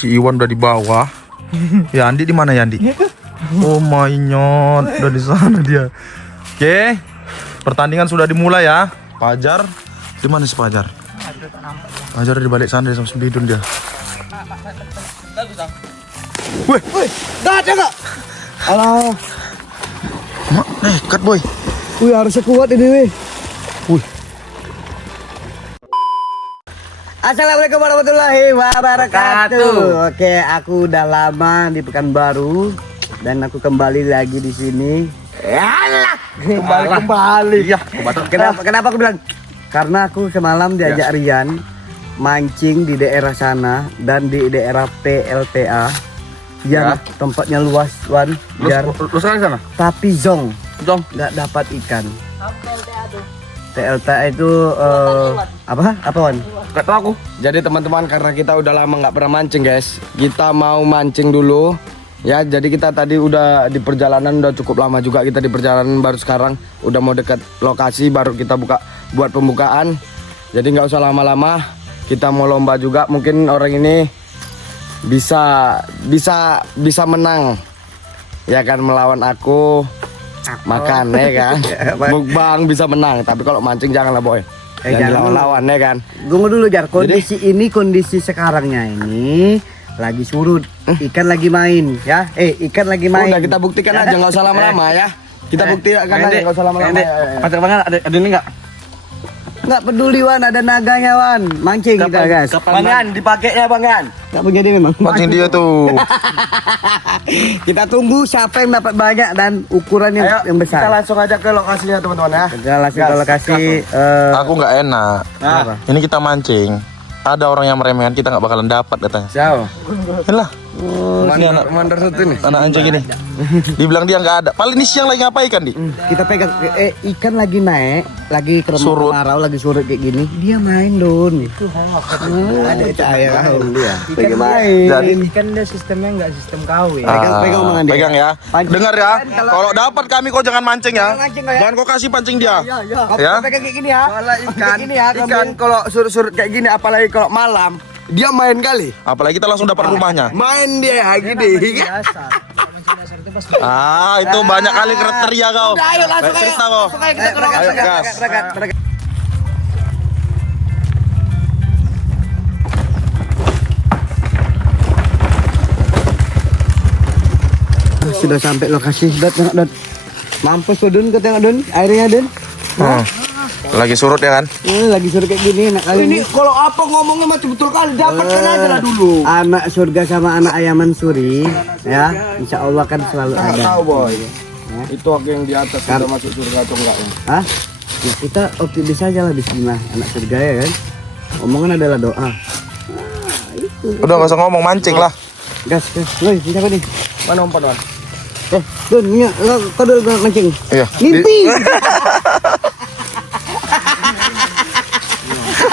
Si Iwan udah di bawah. Ya Andi di mana ya Andi? Oh my god, udah di sana dia. Oke, pertandingan sudah dimulai ya. Pajar, di mana si Pajar? Pajar di balik sana sama Sembidun dia. Wih, Dah ada nggak? Alah, mak nekat boy. wih harusnya kuat ini wih. Wih, Assalamualaikum warahmatullahi wabarakatuh. Oke, aku udah lama di Pekanbaru dan aku kembali lagi di sini. Alah, kembali. iya, kebatal. Kenapa aku bilang? Karena aku semalam diajak Rian mancing di daerah sana dan di daerah PLTA yang tempatnya luas, Wan. Lu sekarang sana? Tapi zong Dong. nggak dapat ikan. PLTA itu apa Wan? Gak tau aku. Jadi teman-teman, karena kita udah lama nggak pernah mancing guys, kita mau mancing dulu ya. Jadi kita tadi udah di perjalanan, udah cukup lama juga kita di perjalanan, baru sekarang udah mau dekat lokasi, baru kita buat pembukaan. Jadi nggak usah lama-lama, kita mau lomba juga. Mungkin orang ini bisa menang ya kan, melawan aku makan ya kan. Mukbang bisa menang, tapi kalau mancing janganlah boy. Jangan lawan-lawan ya kan. Tunggu dulu Jar, kondisi sekarangnya ini lagi surut, ikan lagi main ya. Ikan lagi main. Udah kita buktikan aja, nggak usah lama-lama ya. Kita buktikan aja, nggak usah lama-lama. Pacar banget ada ini enggak? Nggak peduli Wan, ada naganya Wan. Mancing kita guys. Bangan dipakainya Bangan. Nggak punya dia memang. Mancing dia tuh. Kita tunggu siapa yang dapat banyak dan ukuran yang besar. Kita langsung aja ke lokasinya teman-teman ya. Kita langsung ke lokasi. Aku nggak enak. Kenapa? Ini kita mancing. Ada orang yang meremehkan, kita nggak bakalan dapat katanya. Jauh. Lah, ini anak Mandor satu nih. anak anjing ini. Dibilang dia nggak ada. Paling ini siang lagi ngapain kan di? Kita pegang ikan lagi naik, lagi Surut. kemarau, lagi surut kayak gini. Dia main Don. Ada cahaya kau dia. Lagi main. Jadi Kan dia sistemnya nggak sistem kawin. Pegang Bang Andi. pegang ya. Pancing. Dengar ya. Kalau dapat kami kau jangan mancing ya. Jangan mancing kau ya. Jangan kau kasih pancing dia. Kau Ya. pegang kayak gini ya. Soalnya ikan, Kayak gini ya, ikan kalau surut-surut kayak gini, apalagi kalau malam, dia main kali. Apalagi kita langsung dapat rumahnya. Main dia gini. Biasa. Mancing dasar itu pasti. Itu banyak kali kriteria kau. Ayo langsung aja. Cerita kau. Langsung aja kita ke lokasi. Ayo, gas. Berangkat. Sudah sampai lokasi, tengok Don. Mampus tuh Don, tengok Don, airnya Don. Lagi surut ya kan? Lagi surga kayak gini enak kali ini. Kalau apa ngomongnya macam betul kali, dapatkan aja lah dulu. Anak surga sama anak ayam mansuri, ya, insya Allah kan selalu Nggak ada. tahu boy. Itu aku yang di atas sudah masuk surga atau enggak ya? Hah? Ya, kita optimis aja lah Bismillah, anak surga ya kan. Omongan adalah doa. Udah nggak usah ngomong, mancing lah. Gas, woi, siapa nih? Mana umpan Wan? Don, kau dulu mancing. Iya. Mimpi.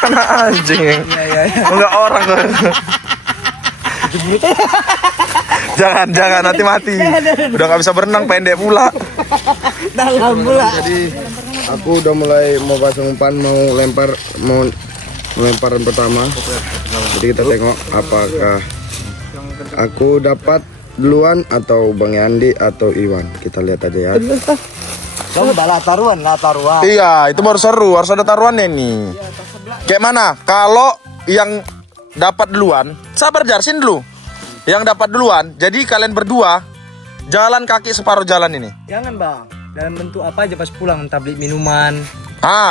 Anak anjing. Enggak orang kau. Jangan nanti mati. Udah nggak bisa berenang, pendek pula. Dalam pula. Jadi aku udah mulai mau pasang umpan, mau lemparan pertama. Jadi kita tengok apakah aku dapat duluan atau Bang Yandi atau Iwan. Kita lihat aja ya. Coba lah taruhan. Iya, itu baru seru. Harus ada taruhannya nih. Kayak mana? Kalau yang dapat duluan, sabar Jarsin dulu. Yang dapat duluan, jadi kalian berdua jalan kaki separuh jalan ini. Jangan bang. Dalam bentuk apa aja pas pulang, entah beli minuman,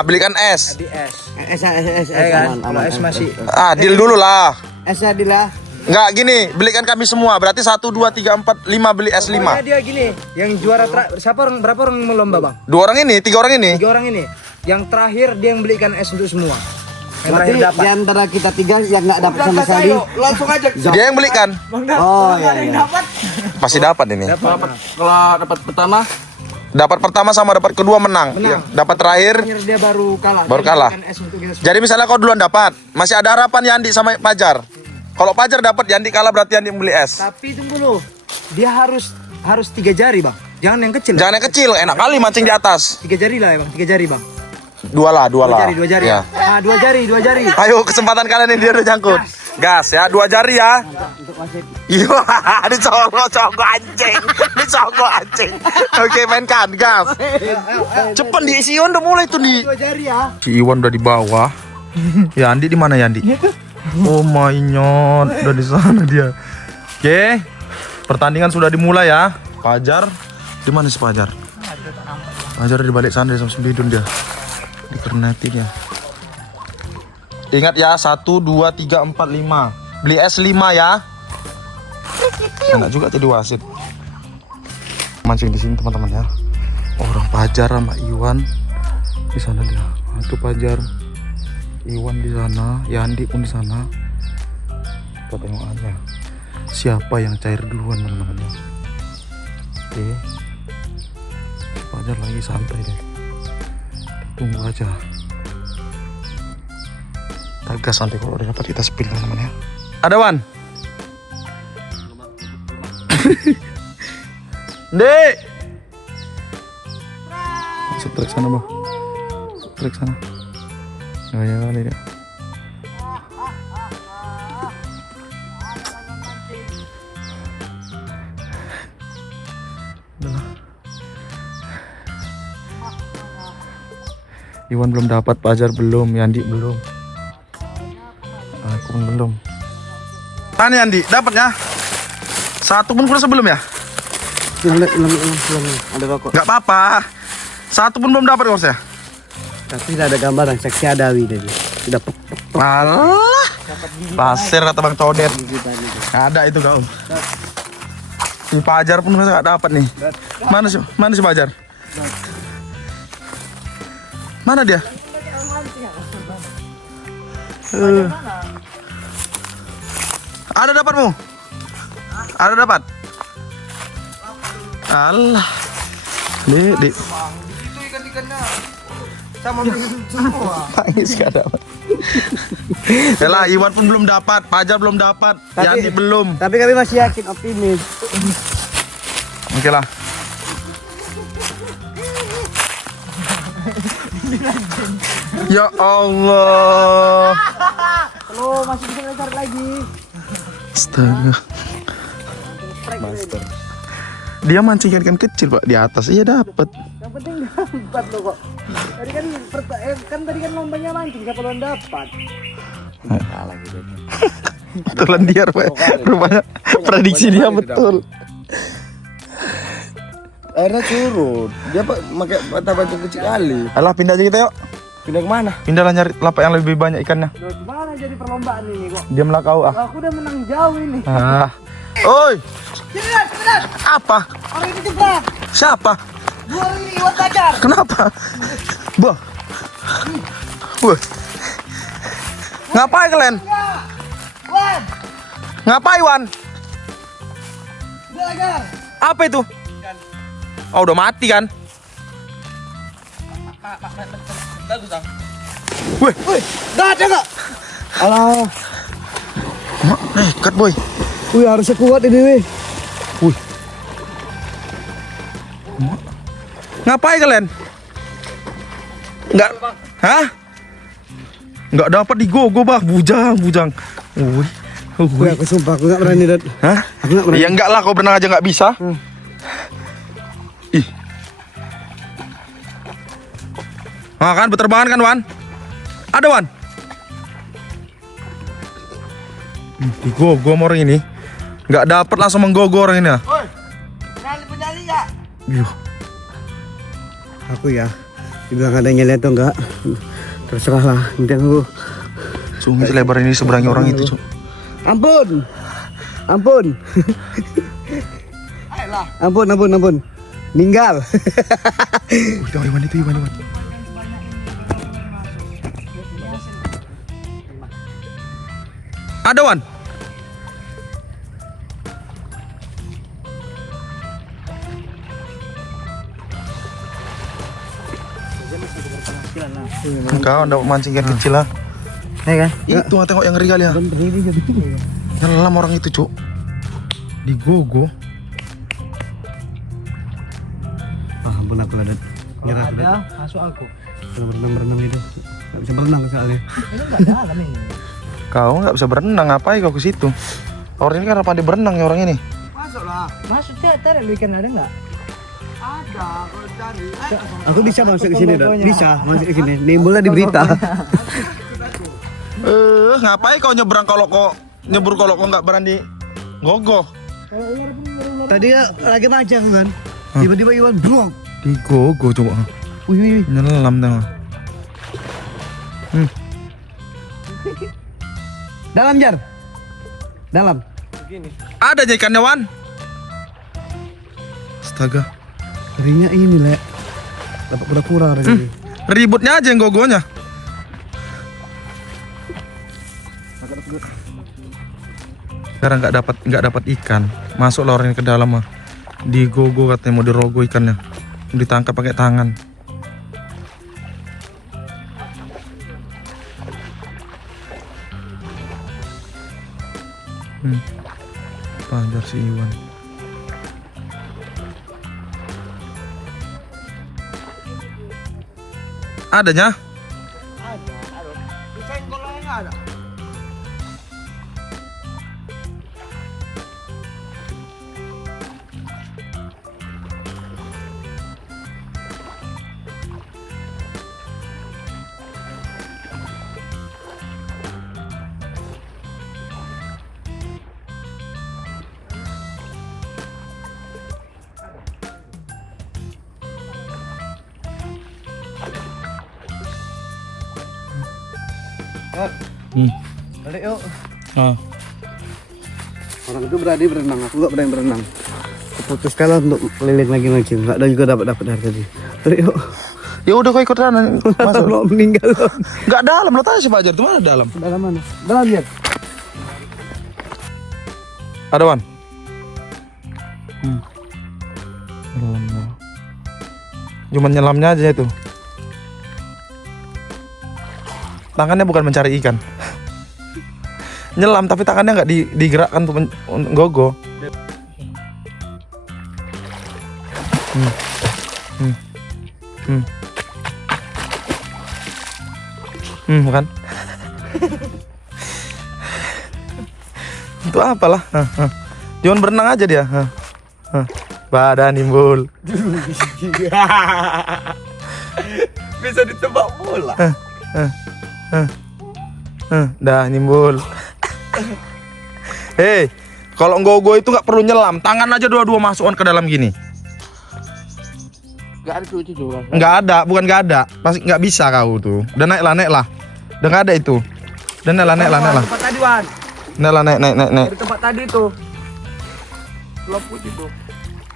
Belikan es. tadi es. Es Kan? Kalau es masih. Deal dulu lah. Es Adila. Enggak gini, belikan kami semua. Berarti 1, 2, 3, 4, 5 beli es 5. Pokoknya dia gini, yang juara berapa orang melomba bang? 2 orang ini, 3 orang ini. 3 orang ini. Yang terakhir dia yang belikan es untuk semua. Yang Berarti terakhir dapat. di antara kita tiga yang nggak dapat sama sekali. Langsung aja. Dia yang belikan. Oh iya. Pasti dapat ini. Kalau dapat pertama, Dapat pertama sama dapat kedua menang. Iya. Dapat terakhir. Terakhir dia baru kalah. Baru Dia kalah. belikan es untuk kita semua. Jadi misalnya kau duluan dapat, masih ada harapan Yandi sama Pajar. Kalau Pajar dapat, Yandi kalah, berarti Yandi beli es. Tapi tunggu dulu, dia harus 3 jari bang. Jangan yang kecil. Jangan yang kecil, enak kali mancing di atas. 3 jari lah ya bang, 3 jari bang. 2 lah. 2 jari. Ya. 2 jari. Iya. 2 jari. Ayo kesempatan kalian ini, dia udah jangkut. Gas ya, 2 jari ya. Untuk wasit. Iya, dicolok anjing. Dicolok anjing. Oke, mainkan gas. Cepet diisi udah mulai tuh nih. 2 jari ya. Si Iwan udah di bawah. Yandi di mana Yandi? Oh my god, udah di sana dia. Oke. Pertandingan sudah dimulai ya. Fajar, di mana si Fajar? Fajar di balik sana sama Bidun dia. Dikernati dia. Ingat ya, 1 2 3 4 5. Beli es 5 ya. Enak juga jadi wasit. Mancing di sini teman-teman ya. Orang Fajar sama Iwan di sana dia. Itu Fajar, Iwan di sana, Yandi pun di sana. Kita tengok aja siapa yang cair duluan teman-teman ya. Oke. Fajar lagi santai deh. Kita tunggu aja. Gas nanti kalau udah dapat kita spill teman-teman ya. Ada Wan. Dek. Masuk trek sana, Bang. Trek sana. Gaya kali dia. Iwan belum dapat, Fajar belum, Yandi belum. Aku pun belum. Tanya Yandi, dapatnya? 1 pun kurang sebelum ya? Belum. Ada rokok. Gak apa-apa. 1 pun belum dapat kursusnya. Tapi tidak ada gambaran seksi adawi tadi. Sudah Alah. Pasir kata Bang Codet. Gak ada itu kau. Si Fajar pun gak dapat nih. Mana si Fajar? Mana dia? Ada dapatmu? Ada dapat? Allah. Dek. Itu ikan-ikannya sama semua. Pangis gak dapat. Yalah, Iwan pun belum dapat, Fajar belum dapat, Yandi belum. Tapi kami masih yakin, optimis. Oke lah. Ya Allah. Lo masih bisa ngejar lagi. Astaga. Master. Dia mancing ikan kecil Pak di atas, iya dapat. Yang penting dapat lo kok. Tadi kan tadi kan lombanya mancing, siapa lo dapat? Betulan dia rupanya prediksi dia betul. Airnya surut. Dia pakai mata batu kecil kali. Alah, pindah aja kita yuk. Pindah kemana? Pindah lah nyari lapak yang lebih banyak ikannya. Loh, gimana jadi perlombaan ini kok? Diamlah kau ah. Aku udah menang jauh ini. Oi, Cepetan. apa? Orang itu jebak. Siapa? Dua ini Iwan Fajar. Kenapa? Bah. Wah. Ngapain kalian? Wan, Ngapain Wan? belajar. Apa itu? Oh, udah mati kan? Wih, Dah ada enggak? Alah. nekat boy. Wih, harusnya kuat ini, wih. Wih. Ngapain kalian? Enggak. Hah? Enggak dapat digogo, Bah. Bujang. Wih. Wih, aku sumpah aku enggak berani, Dad. Hah? Aku enggak berani. Ya enggak lah, kau berenang aja enggak bisa. Ih. Nah kan, berterbangan kan, Wan? Ada, Wan? Digogo sama orang ini. Enggak dapat langsung menggogo orang ini. Woi. Penyali enggak? Yuh. Aku ya. Dibilang ada yang lihat atau enggak? Terserah lah. Nanti aku. Sungai selebar ini seberangi orang itu, Cuk. Ampun. Ampun. Ampun. Ninggal. Iwan itu, Iwan. Ada, Wan? Kau dapat mancing ikan kecil lah. Ya kan? Itu tengok yang ngeri kali ya. Nyelam orang itu, Cuk. Digogo. Ampun aku ada. Nyerah sudah. Masuk aku. Berenang itu. Enggak bisa berenang soalnya. Ini enggak dalam ini. Kau nggak bisa berenang, ngapain kau ke situ? Orang ini kan pandai berenang ya orang ini. Masuklah. Maksudnya tarik ikan ada nggak? Ada, kalau cari. Aku bisa masuk ke sini, dah. Bisa masuk ke sini. Nimbulnya di berita. Ngapain kau nyebrang kalau kau nyebur kalau kau nggak berani gogoh? Tadi lagi mancing kan. Tiba-tiba Iwan brok. Di gogoh coba. Wih. Nyelam tengah. Dalam Jar. Dalam. Ada aja ikannya Wan. Astaga. Ringnya ini Le. Dapat kura-kura hari ini. Ributnya aja yang gogohnya. Sekarang nggak dapat ikan. Masuklah orang ini ke dalam mah. Digogo katanya mau dirogo ikannya. Ditangkap pakai tangan. Pajar si Iwan. Adanya? Balik yuk. Oh. Orang itu berani berenang, aku nggak berani berenang. Keputuskanlah untuk keliling lagi mancing. Nggak ada juga dapat dari tadi. Balik yuk. Ya udah kau ikut sana. Masuk. Mau meninggal. Nggak dalam, lo tanya si Pajar tuh mana dalam? Dalam mana? Dalam Jar. Ada Wan? Dalam. Cuman nyelamnya aja itu. Tangannya bukan mencari ikan. Nyelam tapi tangannya nggak digerakkan untuk gogo. Bukan? Itu apalah? Cuman berenang aja dia. Badan nimbul. Bisa ditebak bola. Dah nimbul. Hei, kalau gogo itu nggak perlu nyelam, tangan aja dua-dua masukkan ke dalam gini. Gak ada cuci juga. Nggak ada, bukan nggak ada, pasti nggak bisa kau tuh. Udah naik lah. Udah nggak ada itu. Udah naik lah. Tempat tadi Wan. Naik. Dari tempat tadi tuh. Lampu itu.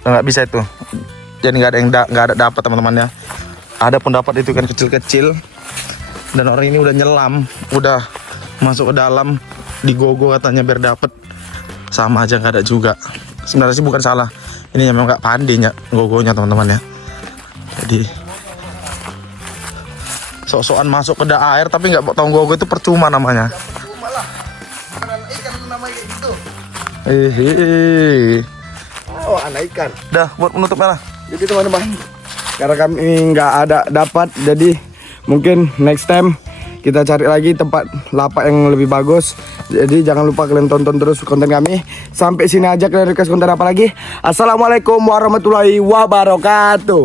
Nggak bisa itu. Jadi nggak ada yang nggak ada dapat teman-teman ya. Ada pun dapat itu kan kecil-kecil. Dan orang ini udah nyelam, udah masuk ke dalam, digogo katanya biar dapet. Sama aja nggak ada juga. Sebenarnya sih bukan salah, ini memang nggak pandai ya gogonya teman-teman ya. Jadi sok-sokan masuk ke air tapi nggak tahu gogo itu percuma namanya. Oh, anak ikan. Dah buat menutupnya lah. Jadi teman-teman, karena kami nggak ada dapat, jadi mungkin next time kita cari lagi tempat lapak yang lebih bagus. Jadi jangan lupa kalian tonton terus konten kami. Sampai sini aja, kalian request konten apa lagi. Assalamualaikum warahmatullahi wabarakatuh.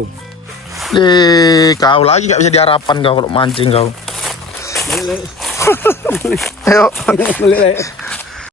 Kau lagi nggak bisa diharapkan kau kalau mancing kau. Ayo.